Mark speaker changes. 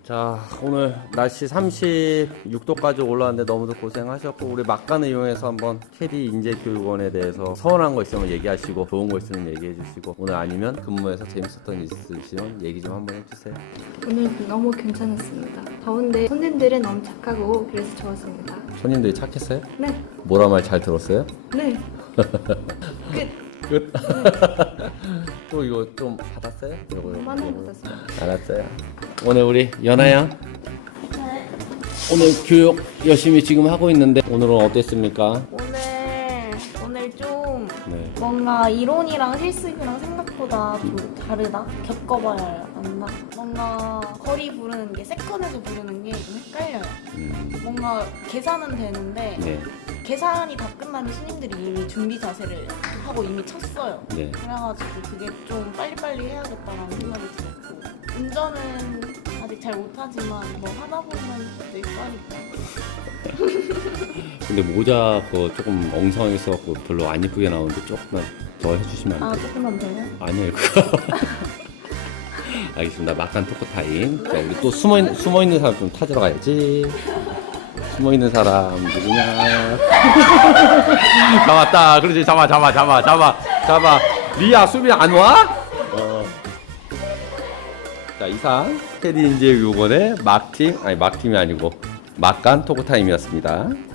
Speaker 1: 자, 오늘 날씨 36도까지 올라왔는데 너무도 고생하셨고, 우리 막간을 이용해서 한번 캐디 인재교육원에 대해서 서운한 거 있으면 얘기하시고 좋은 거 있으면 얘기해 주시고, 오늘 아니면 근무에서 재밌었던 일 있으시면 얘기 좀 한번 해주세요.
Speaker 2: 오늘 너무 괜찮았습니다. 더운데 손님들은 너무 착하고 그래서 좋았습니다.
Speaker 1: 손님들이 착했어요?
Speaker 2: 네,
Speaker 1: 뭐라 말 잘 들었어요?
Speaker 2: 네.
Speaker 1: 끝. 또 이거 좀 받았어요? 이거
Speaker 2: 많이 받았어요.
Speaker 1: 알았어요. 오늘 우리 연아야. 오늘 교육 열심히 지금 하고 있는데 오늘은 어땠습니까?
Speaker 3: 오늘 좀
Speaker 1: 네.
Speaker 3: 뭔가 이론이랑 실습이랑 생각보다 좀 다르다. 겪어봐야 안다. 뭔가 거리 부르는 게 세컨에서 부르는 게 좀 헷갈려요. 뭔가 계산은 되는데
Speaker 1: 네.
Speaker 3: 계산이 다 끝나면 스님들이 이미 준비 자세를 하고 이미 쳤어요.
Speaker 1: 네.
Speaker 3: 그래가지고 그게 좀 빨리빨리 해야겠다라는 생각이 들었고, 운전은 아직 잘 못하지만 뭐 하다 보면 될 거니까.
Speaker 1: 근데 모자 그거 조금 엉성하게 써갖고 별로 안 이쁘게 나오는데 조금만 더 해주시면 안
Speaker 3: 아,
Speaker 1: 돼요?
Speaker 3: 조금만 더요?
Speaker 1: 아니에요 그거. 알겠습니다. 막간 토크 타임. 자, 우리 또 숨어있는 사람 좀 찾으러 가야지. 숨어있는 사람 누구냐? 잡았다. 그렇지. 잡아. 리아 수비 안 와? 자, 이상 캐디 인재교육원의 막팀이 아니고 막간 토크 타임이었습니다.